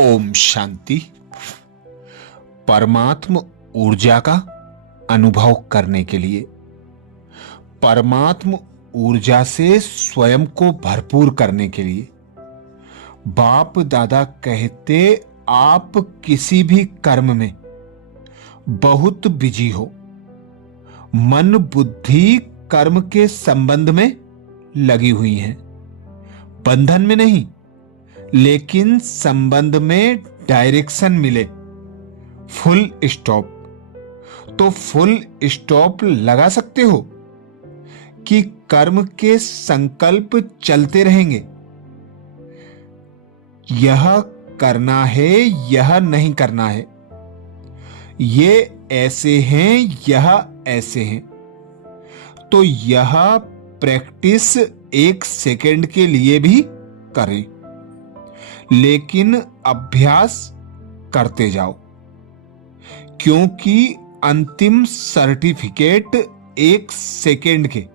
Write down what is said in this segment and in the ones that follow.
ओम शांति। परमात्म ऊर्जा का अनुभव करने के लिए, परमात्म ऊर्जा से स्वयं को भरपूर करने के लिए बाप दादा कहते, आप किसी भी कर्म में बहुत बिजी हो, मन बुद्धि कर्म के संबंध में लगी हुई है, बंधन में नहीं लेकिन संबंध में डायरेक्शन मिले, फुल स्टॉप। तो फुल स्टॉप लगा सकते हो कि कर्म के संकल्प चलते रहेंगे, यह करना है यह नहीं करना है, ये ऐसे हैं यह ऐसे हैं। तो यह प्रैक्टिस 1 सेकंड के लिए भी करें, लेकिन अभ्यास करते जाओ, क्योंकि अंतिम सर्टिफिकेट 1 सेकंड के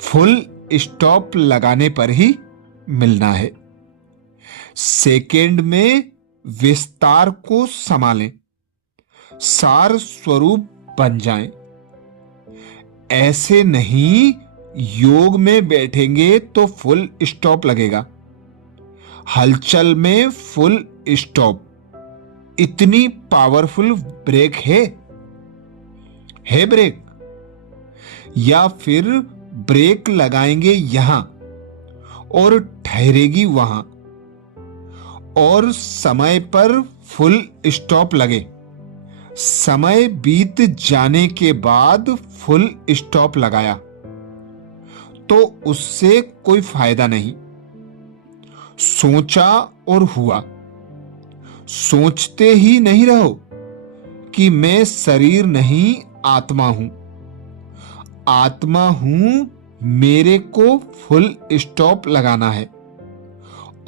फुल स्टॉप लगाने पर ही मिलना है। सेकंड में विस्तार को संभालें, सार स्वरूप बन जाएं। ऐसे नहीं योग में बैठेंगे तो फुल स्टॉप लगेगा, हलचल में फुल स्टॉप। इतनी पावरफुल ब्रेक है ब्रेक, या फिर ब्रेक लगाएंगे यहां और ठहरेगी वहां, और समय पर फुल स्टॉप लगे, समय बीत जाने के बाद फुल स्टॉप लगाया तो उससे कोई फायदा नहीं। सोचा और हुआ, सोचते ही नहीं रहो कि मैं शरीर नहीं आत्मा हूं, आत्मा हूं, मेरे को फुल स्टॉप लगाना है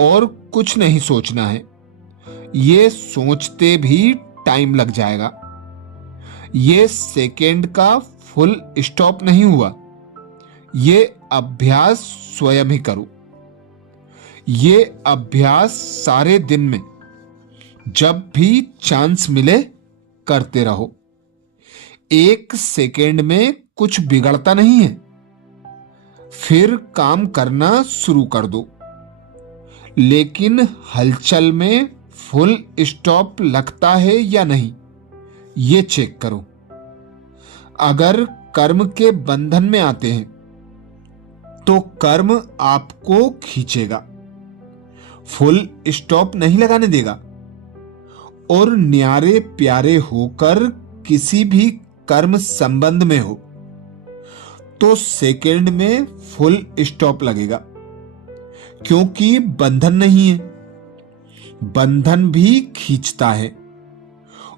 और कुछ नहीं सोचना है। ये सोचते भी टाइम लग जाएगा। ये सेकेंड का फुल स्टॉप नहीं हुआ, ये अभ्यास स्वयं ही करो। ये अभ्यास सारे दिन में जब भी चांस मिले करते रहो। 1 सेकेंड में कुछ बिगड़ता नहीं है, फिर काम करना शुरू कर दो, लेकिन हलचल में फुल स्टॉप लगता है या नहीं ये चेक करो। अगर कर्म के बंधन में आते हैं तो कर्म आपको खींचेगा, फुल स्टॉप नहीं लगाने देगा, और न्यारे प्यारे होकर किसी भी कर्म संबंध में हो तो सेकंड में फुल स्टॉप लगेगा, क्योंकि बंधन नहीं है। बंधन भी खींचता है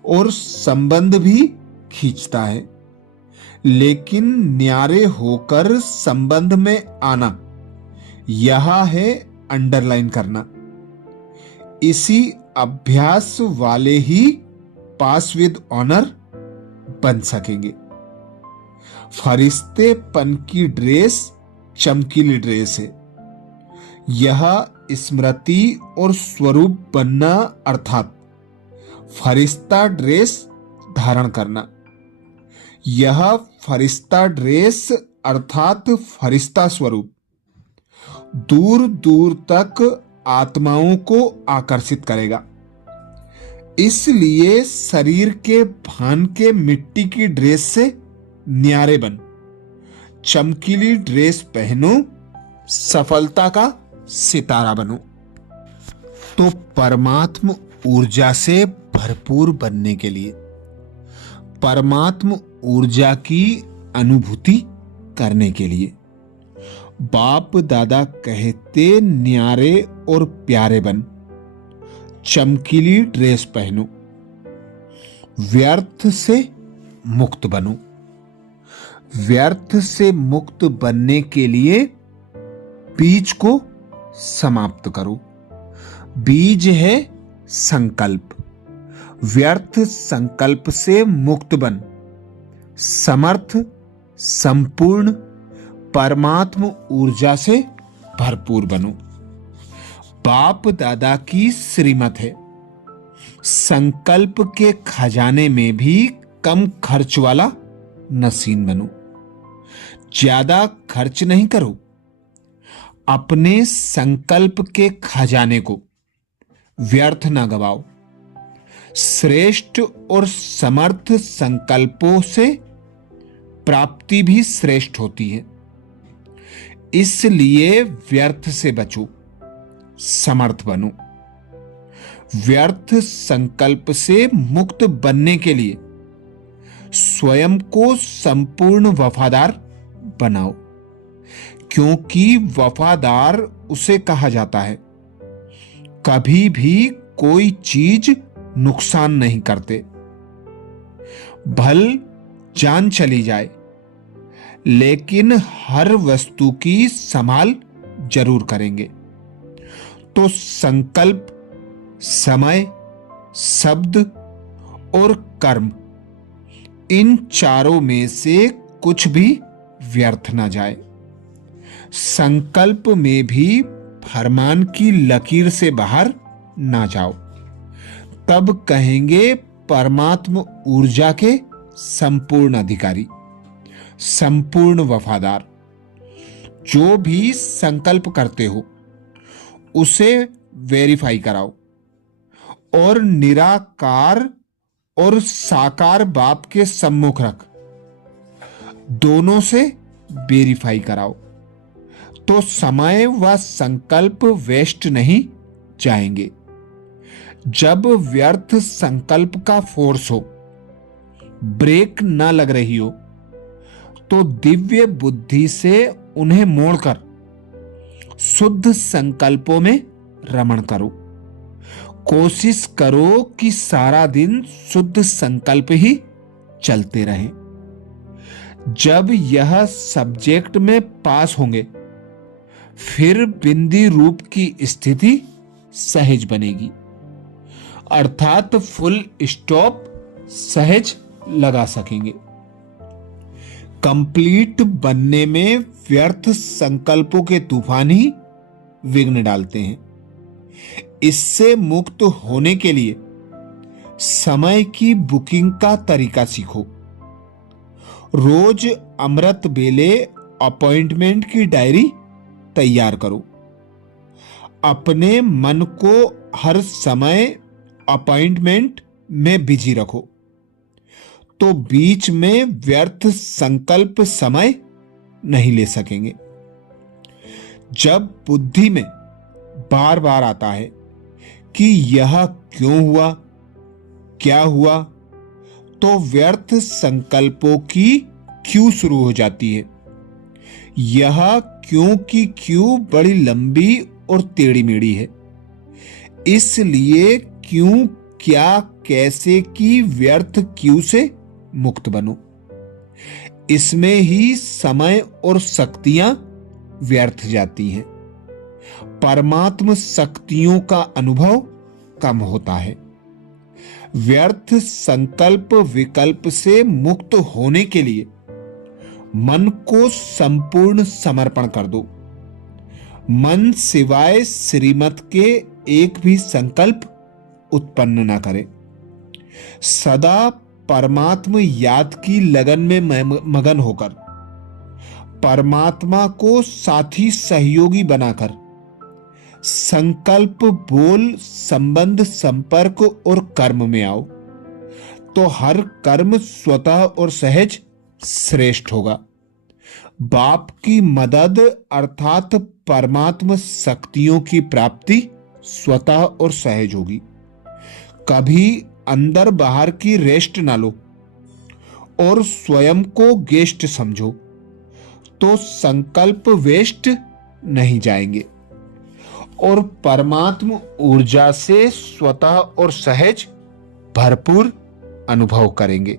और संबंध भी खींचता है, लेकिन न्यारे होकर संबंध में आना, यह है अंडरलाइन करना। इसी अभ्यास वाले ही पास विद ऑनर बन सकेंगे। फरिश्तेपन की ड्रेस चमकीली ड्रेस है, यह स्मृति और स्वरूप बनना अर्थात फरिश्ता ड्रेस धारण करना। यह फरिश्ता ड्रेस अर्थात फरिश्ता स्वरूप दूर दूर तक आत्माओं को आकर्षित करेगा। इसलिए शरीर के भान के मिट्टी की ड्रेस से न्यारे बन, चमकीली ड्रेस पहनो, सफलता का सितारा बनो। तो परमात्म ऊर्जा से भरपूर बनने के लिए, परमात्म ऊर्जा की अनुभूति करने के लिए बाप दादा कहते, न्यारे और प्यारे बन, चमकीली ड्रेस पहनो, व्यर्थ से मुक्त बनो। व्यर्थ से मुक्त बनने के लिए बीज को समाप्त करो। बीज है संकल्प। व्यर्थ संकल्प से मुक्त बन, समर्थ संपूर्ण परमात्म ऊर्जा से भरपूर बनो। बाप दादा की श्रीमत है, संकल्प के खजाने में भी कम खर्च वाला नसीन बनो। ज्यादा खर्च नहीं करो, अपने संकल्प के खजाने को व्यर्थ ना गवाओ। श्रेष्ठ और समर्थ संकल्पों से प्राप्ति भी श्रेष्ठ होती है, इसलिए व्यर्थ से बचो, समर्थ बनो। व्यर्थ संकल्प से मुक्त बनने के लिए स्वयं को संपूर्ण वफादार बनाओ, क्योंकि वफादार उसे कहा जाता है कभी भी कोई चीज नुकसान नहीं करते। भल जान चली जाए लेकिन हर वस्तु की संभाल जरूर करेंगे। तो संकल्प, समय, शब्द और कर्म, इन चारों में से कुछ भी व्यर्थ ना जाए। संकल्प में भी फरमान की लकीर से बाहर ना जाओ, तब कहेंगे परमात्म ऊर्जा के संपूर्ण अधिकारी, संपूर्ण वफादार। जो भी संकल्प करते हो उसे वेरीफाई कराओ और निराकार और साकार बाप के सम्मुख रख दोनों से वेरीफाई कराओ, तो समय व संकल्प वेस्ट नहीं जाएंगे। जब व्यर्थ संकल्प का फोर्स हो, ब्रेक ना लग रही हो, तो दिव्य बुद्धि से उन्हें मोड़कर शुद्ध संकल्पों में रमण करो। कोशिश करो कि सारा दिन शुद्ध संकल्प ही चलते रहे। जब यह सब्जेक्ट में पास होंगे, फिर बिंदी रूप की स्थिति सहज बनेगी, अर्थात फुल स्टॉप सहज लगा सकेंगे। कंप्लीट बनने में व्यर्थ संकल्पों के तूफान ही विघ्न डालते हैं। इससे मुक्त होने के लिए समय की बुकिंग का तरीका सीखो। रोज अमृत बेले अपॉइंटमेंट की डायरी तैयार करो। अपने मन को हर समय अपॉइंटमेंट में बिजी रखो, तो बीच में व्यर्थ संकल्प समय नहीं ले सकेंगे। जब बुद्धि में बार बार आता है कि यह क्यों हुआ, क्या हुआ, तो व्यर्थ संकल्पों की क्यों शुरू हो जाती है। यह क्यों की क्यों बड़ी लंबी और टेढ़ी मेढ़ी है। इसलिए क्यों, क्या, कैसे की व्यर्थ क्यों से मुक्त बनो। इसमें ही समय और शक्तियां व्यर्थ जाती हैं। परमात्म शक्तियों का अनुभव कम होता है। व्यर्थ संकल्प विकल्प से मुक्त होने के लिए मन को संपूर्ण समर्पण कर दो। मन सिवाय श्रीमत के एक भी संकल्प उत्पन्न ना करे। सदा परमात्म याद की लगन में मगन होकर परमात्मा को साथी सहयोगी बनाकर संकल्प, बोल, संबंध, संपर्क और कर्म में आओ, तो हर कर्म स्वतः और सहज श्रेष्ठ होगा। बाप की मदद अर्थात परमात्म शक्तियों की प्राप्ति स्वतः और सहज होगी। कभी अंदर बाहर की रेस्ट ना लो और स्वयं को गेस्ट समझो, तो संकल्प वेस्ट नहीं जाएंगे और परमात्म ऊर्जा से स्वतः और सहज भरपूर अनुभव करेंगे।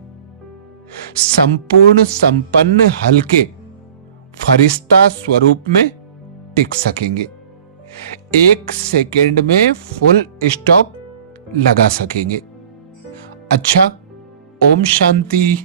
संपूर्ण संपन्न हल्के फरिश्ता स्वरूप में टिक सकेंगे। 1 सेकेंड में फुल स्टॉप लगा सकेंगे। अच्छा, ओम शांति।